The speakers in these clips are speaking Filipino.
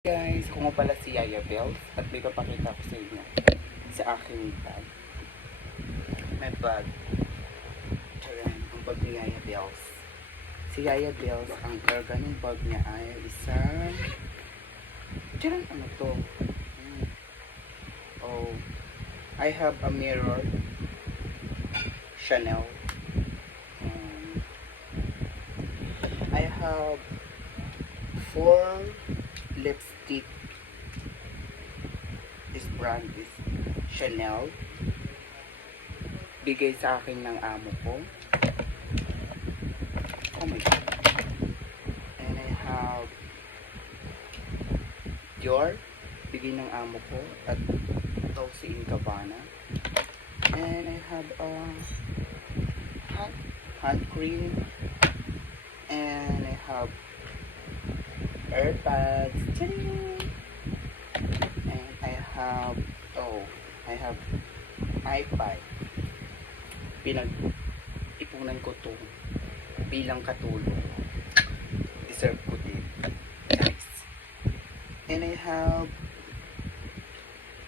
Guys, ako nga pala si Yaya Bells at may papakita ko sa inyo sa aking bag. May bag. Charan, ang bag ni Yaya Bells. Si Yaya Bells, ang karga ng bag niya ay isang... Charan, ano to? Oh, I have a mirror. Chanel. I have 4 lipstick. This brand is Chanel. Bigay sa akin ng amo ko. Oh my god. And I have Dior. Bigay ng amo ko. At Dolce & Gabbana. And I have a hand cream. And I have AirPods. And I have iPad. Pinag-ipunan ko to bilang katulong. Deserve ko din. Nice. And I have,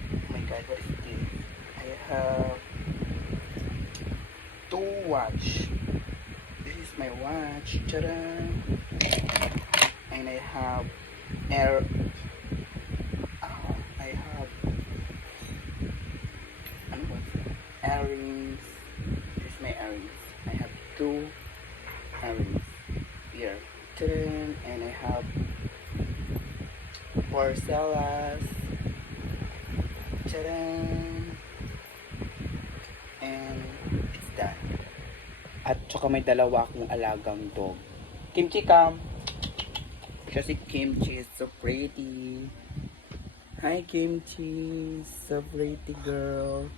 oh my god, what is this? I have 2 watch. This is my watch. Tada! And I have earrings. This is my earrings. I have 2 earrings here. Tadam! And I have porcellas. Tadam! And it's done. At saka may dalawa akong alagang dog. Kimchi, come! Kasi Kimchi is so pretty. Hi Kimchi, so pretty girl.